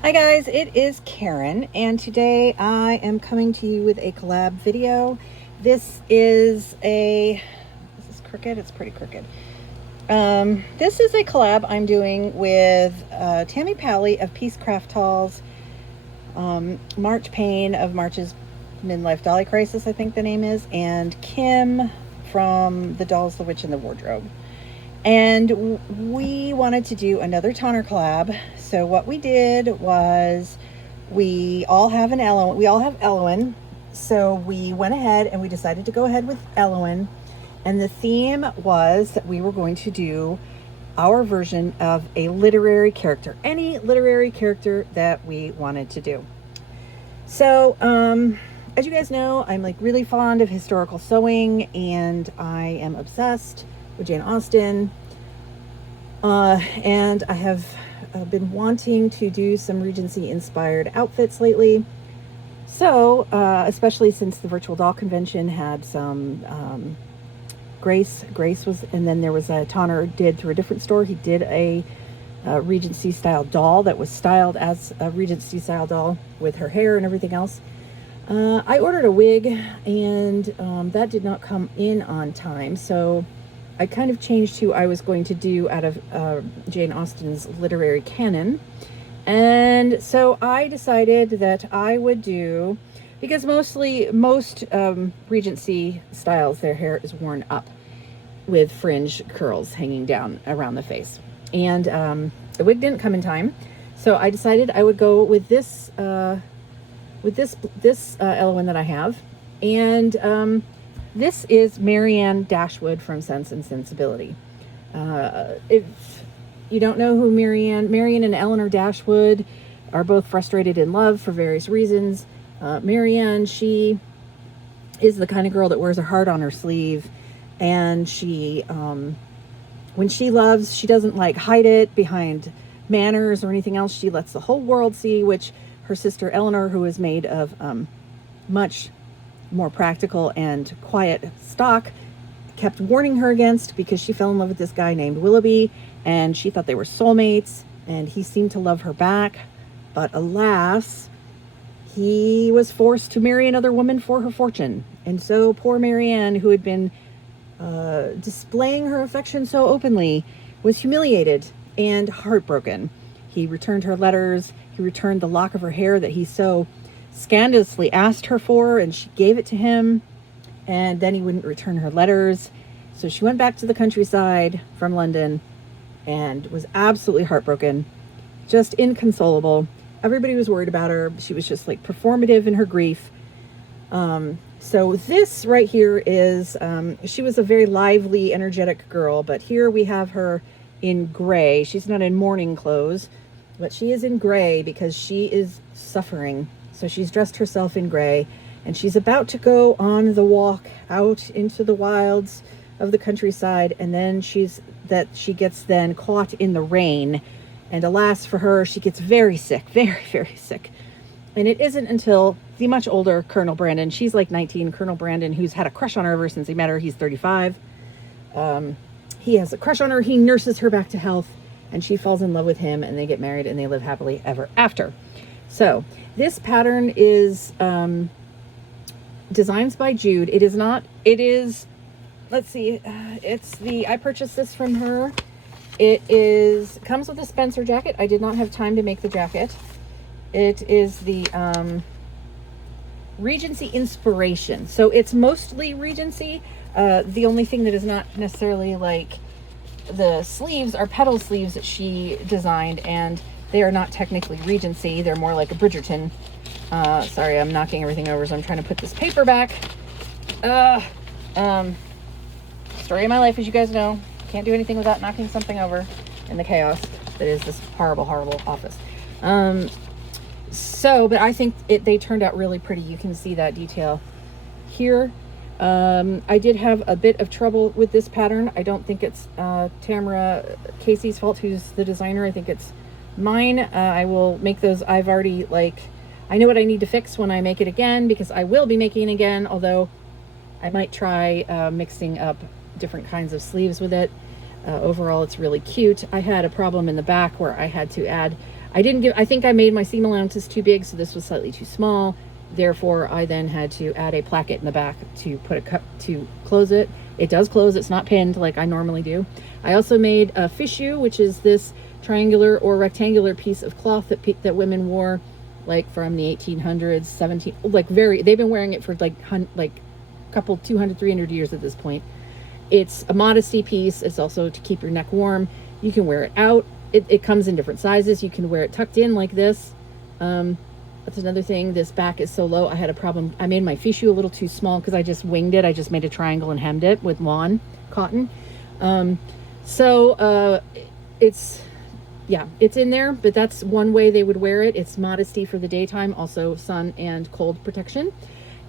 Hi guys, it is Karen, and today I am coming to you with a collab video. This is crooked? It's pretty crooked. This is a collab I'm doing with Tammy Pally of Peace Craft Talls, March Payne of March's Midlife Dolly Crisis, I think the name is, and Kim from The Dolls, the Witch, and the Wardrobe. And we wanted to do another toner collab. So what we did was we all have Ellowyne. So we went ahead and we decided to go ahead with Ellowyne. And the theme was that we were going to do our version of a literary character, any literary character that we wanted to do. So, as you guys know, I'm like really fond of historical sewing, and I am obsessed with Jane Austen, and I have been wanting to do some Regency inspired outfits lately. So especially since the virtual doll convention had some Grace was, and then there was a Tonner did through a different store. He did a Regency style doll that was styled as a Regency style doll with her hair and everything else. I ordered a wig, and that did not come in on time, so I kind of changed who I was going to do out of Jane Austen's literary canon. And so I decided that I would do, because most Regency styles, their hair is worn up with fringe curls hanging down around the face. And the wig didn't come in time, so I decided I would go with this Ellowyne that I have. And this is Marianne Dashwood from Sense and Sensibility. If you don't know who Marianne and Eleanor Dashwood are both frustrated in love for various reasons. Marianne, she is the kind of girl that wears her heart on her sleeve, and she, when she loves, she doesn't like hide it behind manners or anything else. She lets the whole world see, which her sister Eleanor, who is made of much more practical and quiet stock, kept warning her against, because she fell in love with this guy named Willoughby, and she thought they were soulmates, and he seemed to love her back. But alas, he was forced to marry another woman for her fortune. And so poor Marianne, who had been displaying her affection so openly, was humiliated and heartbroken. He returned her letters. He returned the lock of her hair that he so scandalously asked her for, and she gave it to him, and then he wouldn't return her letters. So she went back to the countryside from London and was absolutely heartbroken, just inconsolable. Everybody was worried about her. She was just like performative in her grief. So this right here is, she was a very lively, energetic girl, but here we have her in gray. She's not in mourning clothes, but she is in gray because she is suffering. So she's dressed herself in gray, and she's about to go on the walk out into the wilds of the countryside, and then she gets then caught in the rain, and alas for her, she gets very sick, very, very sick. And it isn't until the much older Colonel Brandon, she's like 19, Colonel Brandon, who's had a crush on her ever since he met her, he's 35. He has a crush on her, he nurses her back to health, and she falls in love with him, and they get married, and they live happily ever after. So this pattern is designs by Jude. Let's see, I purchased this from her. It comes with a Spencer jacket. I did not have time to make the jacket. It is the Regency inspiration. So it's mostly Regency. The only thing that is not necessarily like the sleeves are petal sleeves that she designed, and they are not technically Regency. They're more like a Bridgerton. Sorry, I'm knocking everything over, so I'm trying to put this paper back. Story of my life, as you guys know. Can't do anything without knocking something over in the chaos that is this horrible, horrible office. But I think they turned out really pretty. You can see that detail here. I did have a bit of trouble with this pattern. I don't think it's Tamara Casey's fault, who's the designer. I think it's mine. I will make those. I know what I need to fix when I make it again, because I will be making it again, although I might try mixing up different kinds of sleeves with it. Overall, it's really cute. I had a problem in the back where I had to add I think I made my seam allowances too big, so this was slightly too small. Therefore, I then had to add a placket in the back to put a cup to close it. It does close, it's not pinned like I normally do. I also made a fichu, which is this triangular or rectangular piece of cloth that women wore like from the 1800s, 17, like they've been wearing it for like couple 200, 300 years at this point. It's a modesty piece. It's also to keep your neck warm. You can wear it out. It comes in different sizes. You can wear it tucked in like this. That's another thing. This back is so low. I had a problem. I made my fichu a little too small because I just winged it. I just made a triangle and hemmed it with lawn cotton. It's in there, but that's one way they would wear it. It's modesty for the daytime, also sun and cold protection.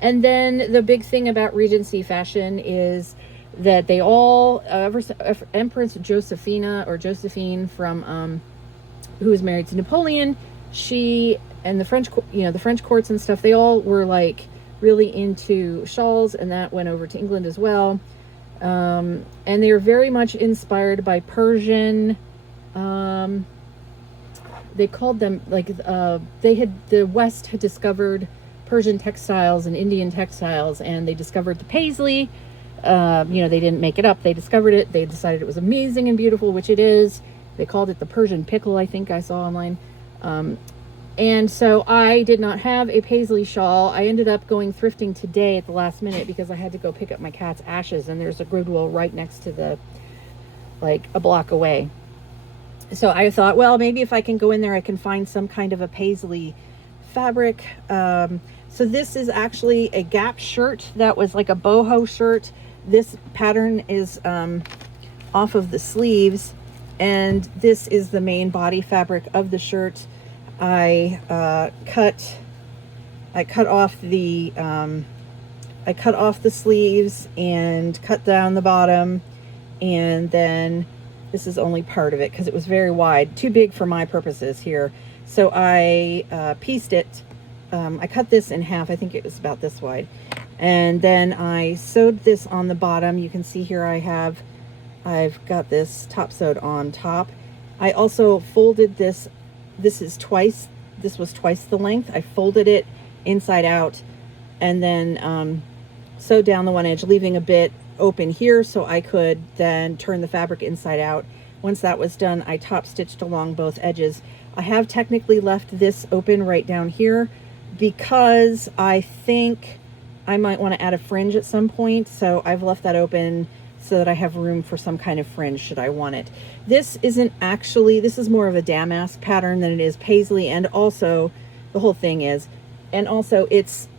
And then the big thing about Regency fashion is that they all, Empress Josephine from, who was married to Napoleon, she and the French courts and stuff, they all were like really into shawls, and that went over to England as well. And they were very much inspired by Persian, they called them like, the West had discovered Persian textiles and Indian textiles, and they discovered the paisley. They didn't make it up. They discovered it. They decided it was amazing and beautiful, which it is. They called it the Persian pickle, I think I saw online. And so I did not have a paisley shawl. I ended up going thrifting today at the last minute because I had to go pick up my cat's ashes, and there's a Goodwill right next to a block away. So I thought, well, maybe if I can go in there, I can find some kind of a paisley fabric. So this is actually a Gap shirt that was like a boho shirt. This pattern is off of the sleeves, and this is the main body fabric of the shirt. I cut off the sleeves and cut down the bottom, and then this is only part of it because it was very wide, too big for my purposes here. So I pieced it. I cut this in half. I think it was about this wide. And then I sewed this on the bottom. You can see here I've got this top sewed on top. I also folded this. This was twice the length. I folded it inside out and then sewed down the one edge, leaving a bit open here so I could then turn the fabric inside out. Once that was done, I top stitched along both edges. I have technically left this open right down here because I think I might want to add a fringe at some point, so I've left that open so that I have room for some kind of fringe should I want it. This is more of a damask pattern than it is paisley, and also the whole thing is, and also it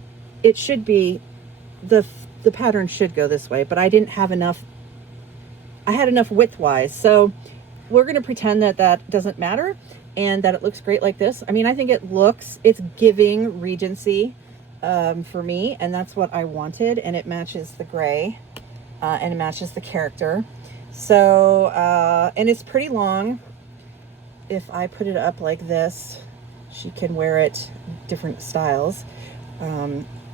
should be, the pattern should go this way, but I didn't have enough, I had enough width-wise, so we're going to pretend that doesn't matter and that it looks great like this. I mean, I think it's giving Regency for me, and that's what I wanted, and it matches the gray and it matches the character. So, and it's pretty long. If I put it up like this, she can wear it different styles.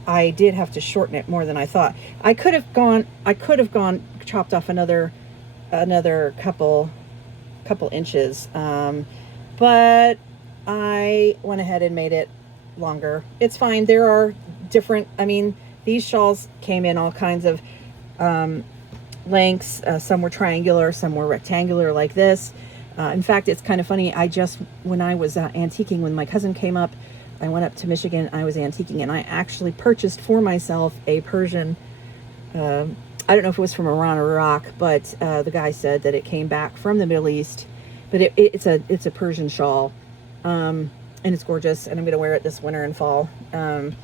I did have to shorten it more than I thought. I could have chopped off another couple inches, but I went ahead and made it longer. It's fine. There are different, I mean, these shawls came in all kinds of lengths. Some were triangular, some were rectangular like this. In fact, it's kind of funny. When I was antiquing, when my cousin came up, I went up to Michigan, I was antiquing, and I actually purchased for myself a Persian, I don't know if it was from Iran or Iraq, but the guy said that it came back from the Middle East, but it's a Persian shawl, and it's gorgeous, and I'm going to wear it this winter and fall, and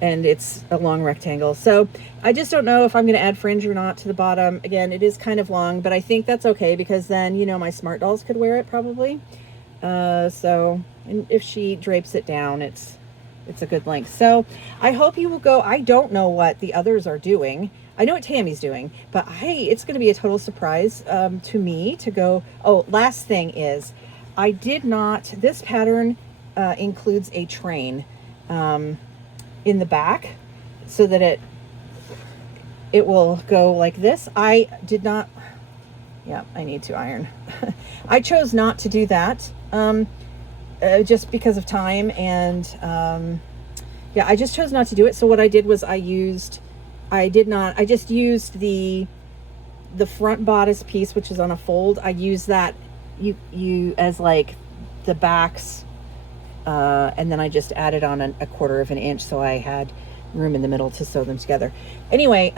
it's a long rectangle. So I just don't know if I'm going to add fringe or not to the bottom. Again, it is kind of long, but I think that's okay because then, you know, my smart dolls could wear it probably. So, and if she drapes it down, it's a good length. So I hope you will go. I don't know what the others are doing. I know what Tammy's doing, but it's going to be a total surprise to me to go. Oh, last thing is, this pattern includes a train in the back so that it will go like this. I did not, yeah, I need to iron. I chose not to do that. just because of time. And yeah, I just chose not to do it. So what I did was I just used the front bodice piece, which is on a fold. I use that you as like the backs, and then I just added on a 1/4 of an inch, so I had room in the middle to sew them together. Anyway,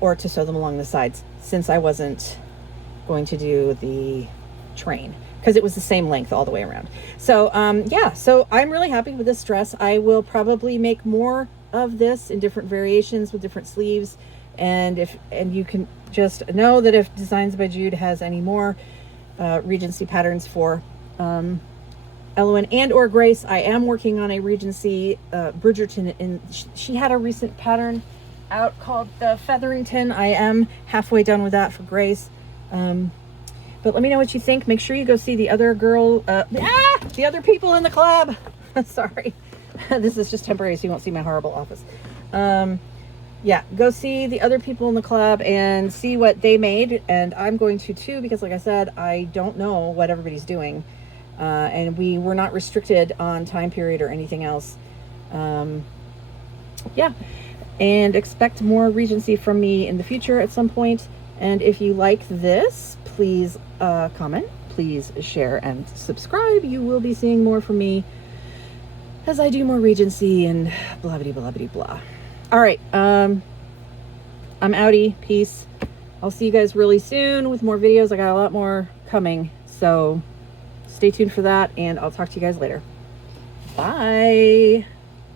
or to sew them along the sides, since I wasn't going to do the train, because it was the same length all the way around. So yeah, so I'm really happy with this dress. I will probably make more of this in different variations with different sleeves. And you can just know that if Designs by Jude has any more Regency patterns for Ellowyne and or Grace, I am working on a Regency Bridgerton, and she had a recent pattern out called the Featherington. I am halfway done with that for Grace. But let me know what you think. Make sure you go see the other the other people in the club. Sorry, this is just temporary, so you won't see my horrible office. Yeah, go see the other people in the club and see what they made. And I'm going to too, because like I said, I don't know what everybody's doing. And we were not restricted on time period or anything else. Yeah, and expect more Regency from me in the future at some point. And if you like this, please comment, please share and subscribe. You will be seeing more from me as I do more Regency and blah blah blah blah blah. All right, I'm outie. Peace. I'll see you guys really soon with more videos. I got a lot more coming, so stay tuned for that, and I'll talk to you guys later. Bye.